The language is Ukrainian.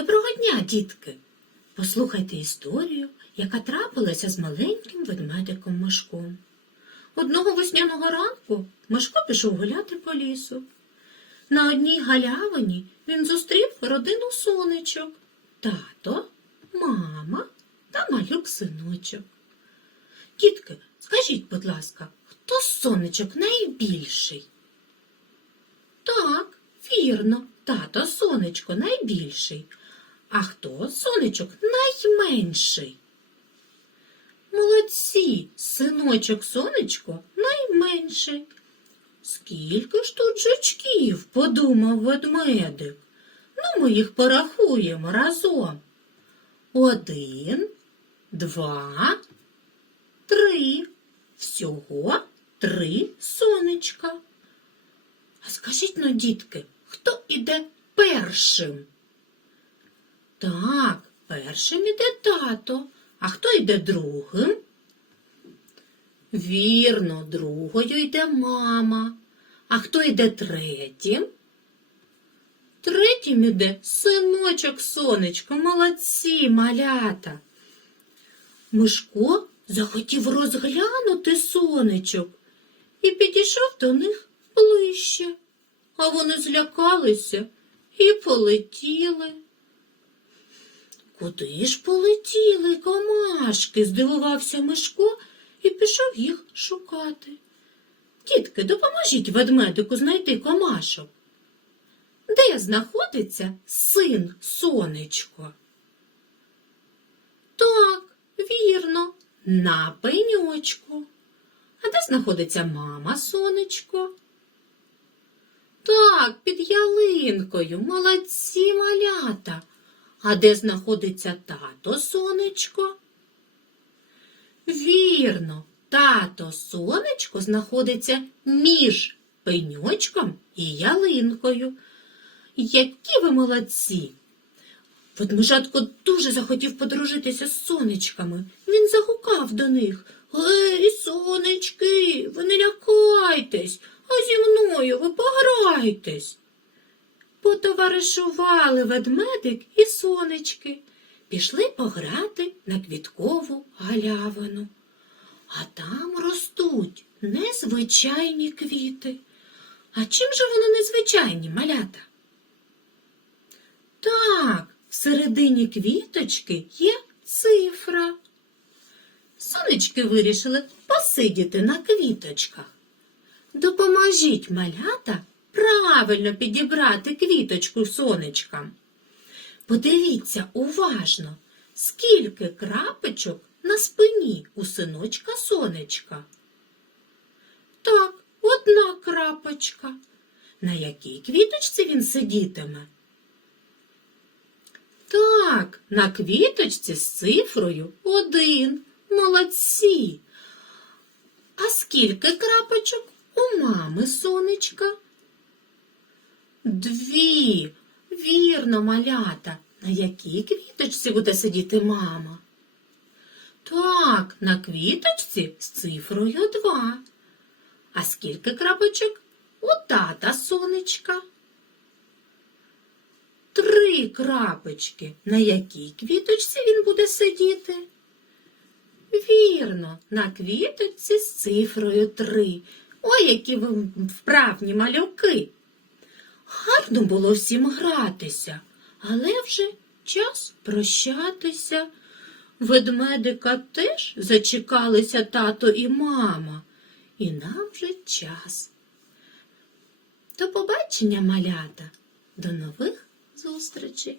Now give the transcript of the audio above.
Доброго дня, дітки! Послухайте історію, яка трапилася з маленьким ведмедиком Мишком. Одного весняного ранку Мишко пішов гуляти по лісу. На одній галявині він зустрів родину сонечок, тато, мама та малюк синочок. Дітки, скажіть, будь ласка, хто сонечок найбільший? Так, вірно, тато сонечко найбільший. А хто сонечок найменший? Молодці, синочок сонечко найменший. Скільки ж тут жучків, подумав ведмедик. Ну, ми їх порахуємо разом. Один, два, три. Всього три сонечка. А скажіть ну, дітки, хто іде першим? Так, першим іде тато. А хто йде другим? Вірно, другою йде мама. А хто йде третім? Третім іде синочок сонечко, молодці малята. Мишко захотів розглянути сонечок і підійшов до них ближче, а вони злякалися і полетіли. Куди ж полетіли комашки? здивувався Мишко і пішов їх шукати. Тітки, допоможіть ведмедику знайти комашок. Де знаходиться син сонечко? Так, вірно, на пеньочку. А де знаходиться мама сонечко? Так, під ялинкою, молодці малята. А де знаходиться тато сонечко? Вірно, тато сонечко знаходиться між пеньочком і ялинкою. Які ви молодці! Ведмежатко дуже захотів подружитися з сонечками. Він загукав до них. Гей, сонечки, ви не лякайтесь, а зі мною ви пограйтесь. Потоваришували ведмедик і сонечки, пішли пограти на квіткову галявину. А там ростуть незвичайні квіти. А чим же вони незвичайні, малята? Так, всередині квіточки є цифра. Сонечки вирішили посидіти на квіточках. Допоможіть малята правильно підібрати квіточку сонечкам. Подивіться уважно, скільки крапочок на спині у синочка сонечка. Так, одна крапочка. На якій квіточці він сидітиме? Так, на квіточці з цифрою один. Молодці. А скільки крапочок у мами сонечка? Дві. Вірно, малята. На якій квіточці буде сидіти мама? Так, на квіточці з цифрою два. А скільки крапочок у тата сонечка? Три крапочки. На якій квіточці він буде сидіти? Вірно, на квіточці з цифрою три. Ой, які ви вправні малюки. Гарно було всім гратися, але вже час прощатися. Ведмедика теж зачекалися тато і мама, і нам вже час. До побачення, малята, до нових зустрічей!